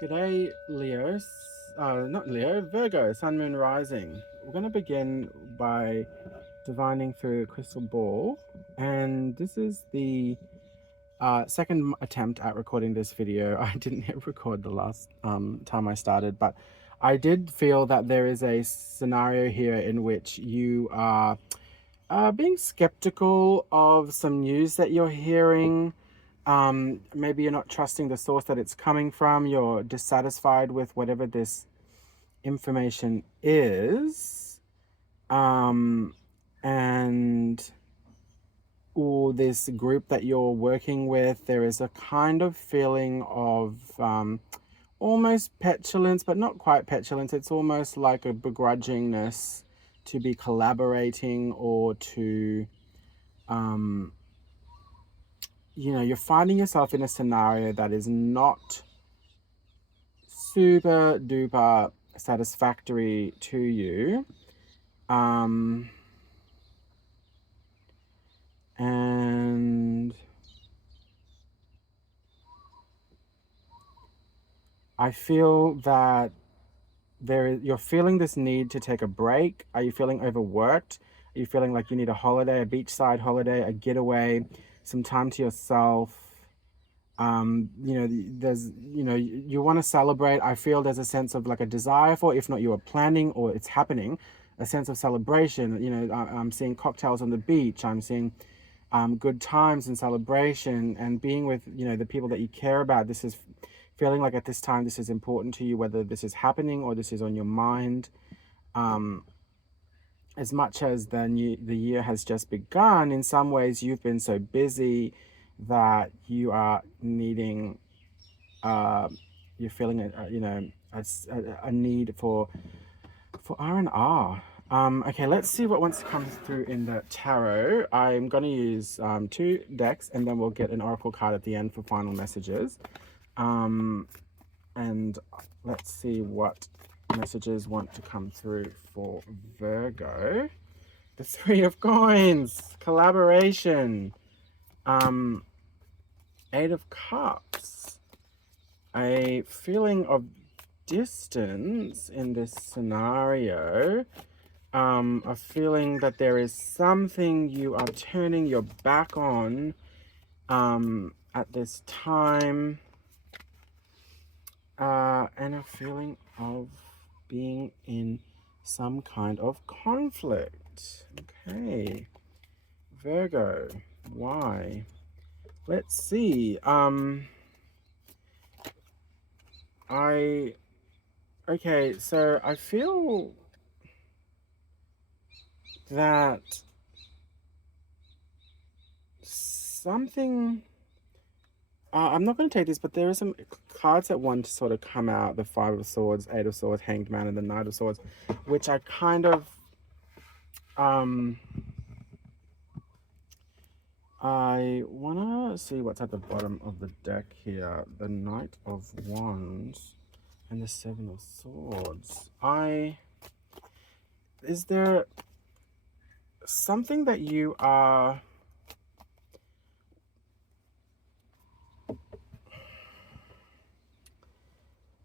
G'day, Leo. Not Leo, Virgo, Sun, Moon, Rising. We're going to begin by divining through a crystal ball. And this is the second attempt at recording this video. I didn't hit record the last time I started, but I did feel that there is a scenario here in which you are being skeptical of some news that you're hearing. Maybe you're not trusting the source that it's coming from. You're dissatisfied with whatever this information is. And or this group that you're working with, there is a kind of feeling of almost petulance, but not quite petulance. It's almost like a begrudgingness to be collaborating or to you're finding yourself in a scenario that is not super duper satisfactory to you. And I feel that you're feeling this need to take a break. Are you feeling overworked? Are you feeling like you need a holiday, a beachside holiday, a getaway, some time to yourself? You want to celebrate. I feel there's a sense of like a desire for, if not you are planning or it's happening, a sense of celebration. I'm seeing cocktails on the beach. I'm seeing good times and celebration and being with, the people that you care about. This is feeling like at this time, this is important to you, whether this is happening or this is on your mind. As much as the year has just begun, in some ways you've been so busy that you are needing, you're feeling a need for R&R. Okay, let's see what wants to come through in the tarot. I'm going to use two decks, and then we'll get an oracle card at the end for final messages. And let's see what messages want to come through for Virgo. The Three of Coins, collaboration. Eight of Cups, a feeling of distance in this scenario, a feeling that there is something you are turning your back on at this time, and a feeling of being in some kind of conflict. Okay, Virgo, why? Let's see. Okay, so I feel that something, I'm not going to take this, but there are some cards that want to sort of come out, the Five of Swords, Eight of Swords, Hanged Man, and the Knight of Swords, which I kind of, I want to see what's at the bottom of the deck here. The Knight of Wands and the Seven of Swords. Is there something that you are...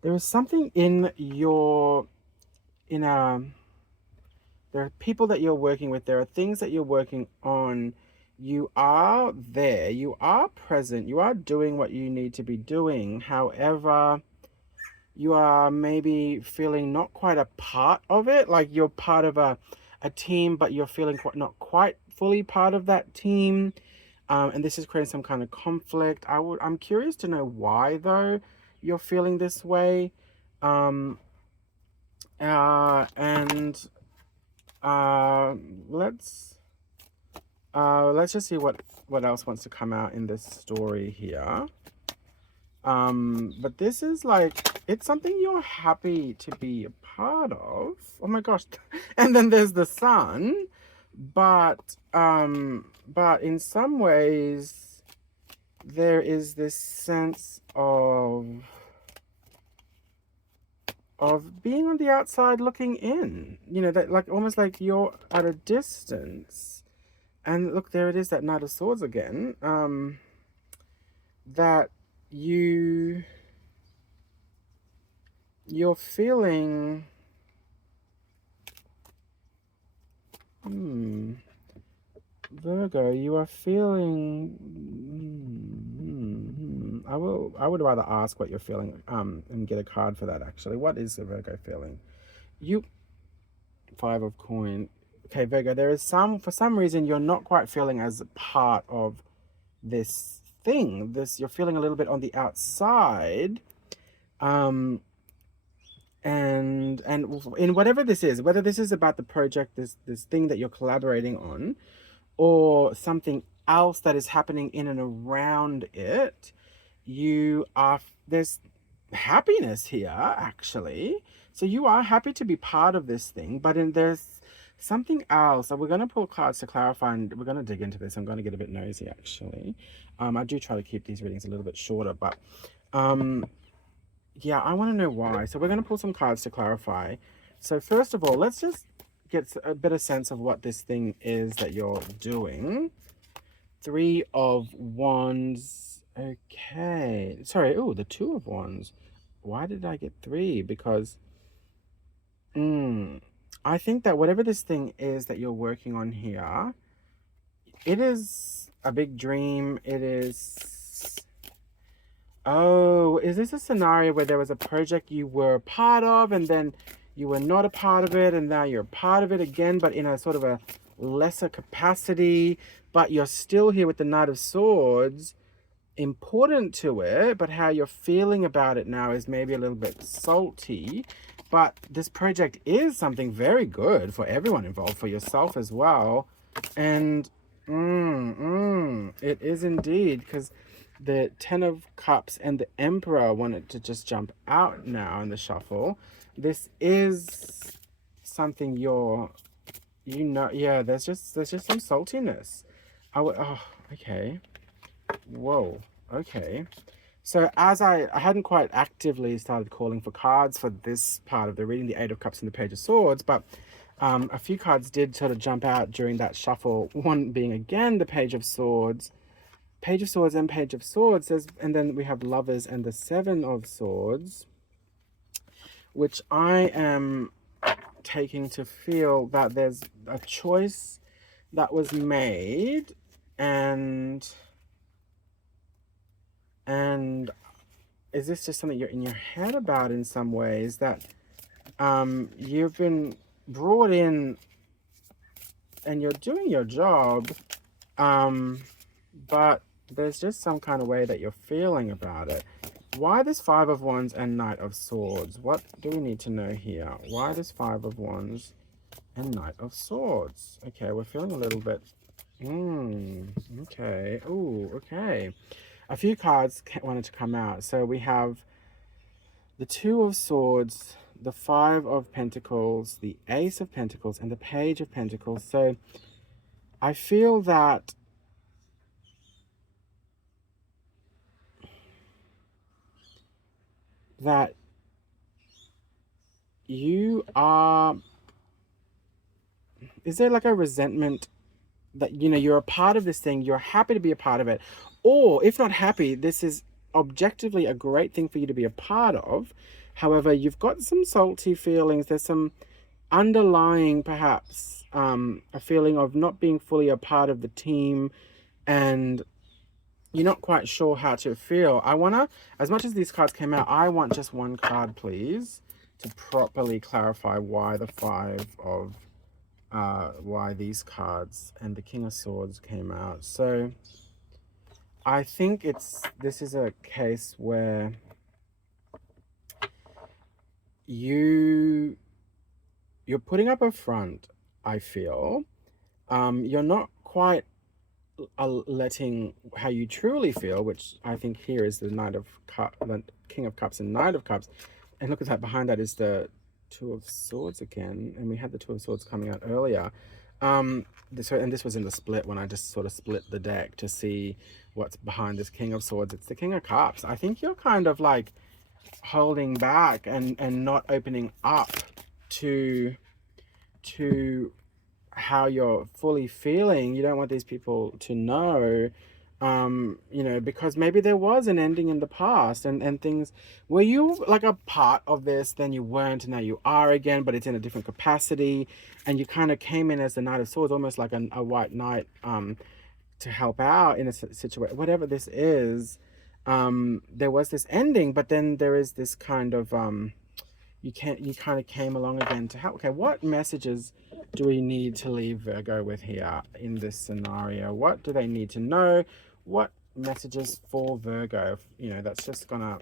There is something in your... there are people that you're working with. There are things that you're working on. You are there. You are present. You are doing what you need to be doing. However, you are maybe feeling not quite a part of it. Like you're part of a team, but you're feeling not quite fully part of that team. And this is creating some kind of conflict. I'm curious to know why, though, you're feeling this way. And let's just see what else wants to come out in this story here. But this is like, it's something you're happy to be a part of. Oh my gosh. And then there's the sun. But in some ways there is this sense of being on the outside looking in, that like almost like you're at a distance. And look, there it is, that Knight of Swords again. That you you're feeling... Virgo, you are feeling... I would rather ask what you're feeling, and get a card for that, actually. What is the Virgo feeling? You... Five of coin. Okay, Virgo, there is for some reason, you're not quite feeling as part of this thing. You're feeling a little bit on the outside. And in whatever this is, whether this is about the project, this thing that you're collaborating on, or something else that is happening in and around it, there's happiness here, actually. So you are happy to be part of this thing, but there's something else. So we're going to pull cards to clarify, and we're going to dig into this. I'm going to get a bit nosy, actually. I do try to keep these readings a little bit shorter, but yeah, I want to know why. So we're going to pull some cards to clarify. So first of all, let's just get a better sense of what this thing is that you're doing. Three of Wands. Okay. Sorry. Oh, the Two of Wands. Why did I get three? Because I think that whatever this thing is that you're working on here, it is a big dream. It is... Oh, is this a scenario where there was a project you were a part of and then you were not a part of it and now you're a part of it again, but in a sort of a lesser capacity, but you're still here with the Knight of Swords, important to it, but how you're feeling about it now is maybe a little bit salty. But this project is something very good for everyone involved, for yourself as well. And it is indeed, because the Ten of Cups and the Emperor wanted to just jump out now in the shuffle. This is something yeah, there's just some saltiness. Okay. Whoa, okay. So as I hadn't quite actively started calling for cards for this part of the reading, the Eight of Cups and the Page of Swords, but a few cards did sort of jump out during that shuffle, one being again the Page of Swords, Page of Swords and Page of Swords, and then we have Lovers and the Seven of Swords, which I am taking to feel that there's a choice that was made, and is this just something you're in your head about in some ways, that you've been brought in and you're doing your job, but there's just some kind of way that you're feeling about it. Why this Five of Wands and Knight of Swords? What do we need to know here? Why this Five of Wands and Knight of Swords? Okay, we're feeling a little bit... okay. Ooh, okay. A few cards wanted to come out. So we have the Two of Swords, the Five of Pentacles, the Ace of Pentacles, and the Page of Pentacles. So I feel that you are... Is there like a resentment that, you're a part of this thing, you're happy to be a part of it, or if not happy, this is objectively a great thing for you to be a part of. However, you've got some salty feelings. There's some underlying, perhaps, a feeling of not being fully a part of the team, and you're not quite sure how to feel. I want to, as much as these cards came out, I want just one card, please, to properly clarify why the why these cards and the King of Swords came out. So I think this is a case where you're putting up a front, I feel. You're not quite letting how you truly feel, which I think here is the the King of Cups and Knight of Cups. And look at that, behind that is the Two of Swords again, and we had the Two of Swords coming out earlier. And this was in the split, when I just sort of split the deck to see what's behind this King of Swords. It's the King of Cups. I think you're kind of like holding back and not opening up to how you're fully feeling. You don't want these people to know You know, because maybe there was an ending in the past, and things, were you like a part of this, then you weren't, and now you are again, but it's in a different capacity, and you kind of came in as the Knight of Swords, almost like a white knight, to help out in a situation, whatever this is. There was this ending, but then there is this kind of, you kind of came along again to help. Okay, what messages do we need to leave Virgo with here in this scenario? What do they need to know? What messages for Virgo, you know, that's just gonna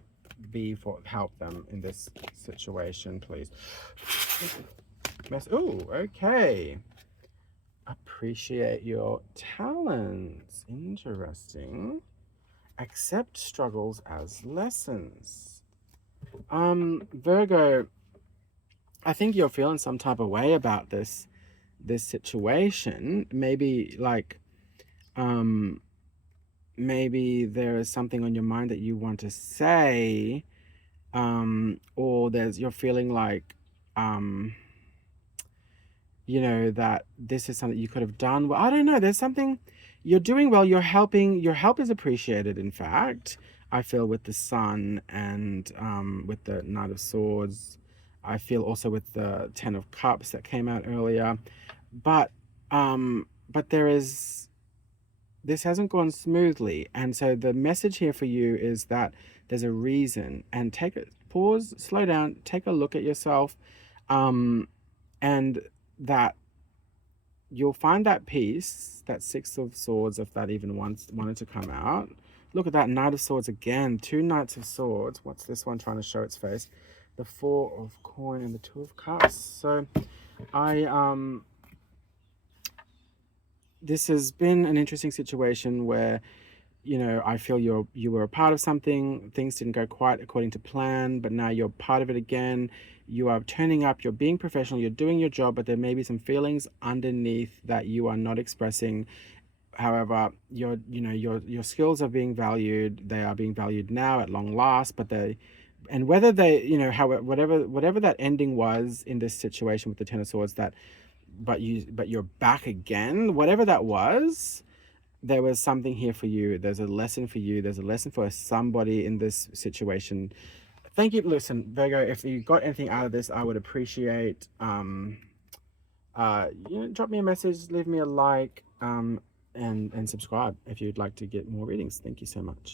be for help them in this situation, please? Oh, okay. Appreciate your talents. Interesting. Accept struggles as lessons. Virgo, I think you're feeling some type of way about this situation. Maybe like, maybe there is something on your mind that you want to say, or you're feeling like, you know, that this is something you could have done well. I don't know, there's something you're doing well, you're helping, your help is appreciated, in fact. I feel with the Sun, and with the Knight of Swords. I feel also with the Ten of Cups that came out earlier. But there is, this hasn't gone smoothly, and so the message here for you is that there's a reason. And take a pause, slow down, take a look at yourself, and that you'll find that peace, that Six of Swords, if that even wanted to come out. Look at that Knight of Swords again, two Knights of Swords. What's this one trying to show its face? The Four of Coin and the Two of Cups. So this has been an interesting situation where, you know, I feel you were a part of something, things didn't go quite according to plan, but now you're part of it again. You are turning up, you're being professional, you're doing your job, but there may be some feelings underneath that you are not expressing. However, your skills are being valued. They are being valued now at long last, but and whether they, you know, whatever that ending was in this situation with the Ten of Swords, that but you're back again, whatever that was, there was something here for you. There's a lesson for you. There's a lesson for somebody in this situation. Thank you. Listen, Virgo, if you got anything out of this, I would appreciate, drop me a message, leave me a like, and subscribe if you'd like to get more readings. Thank you so much.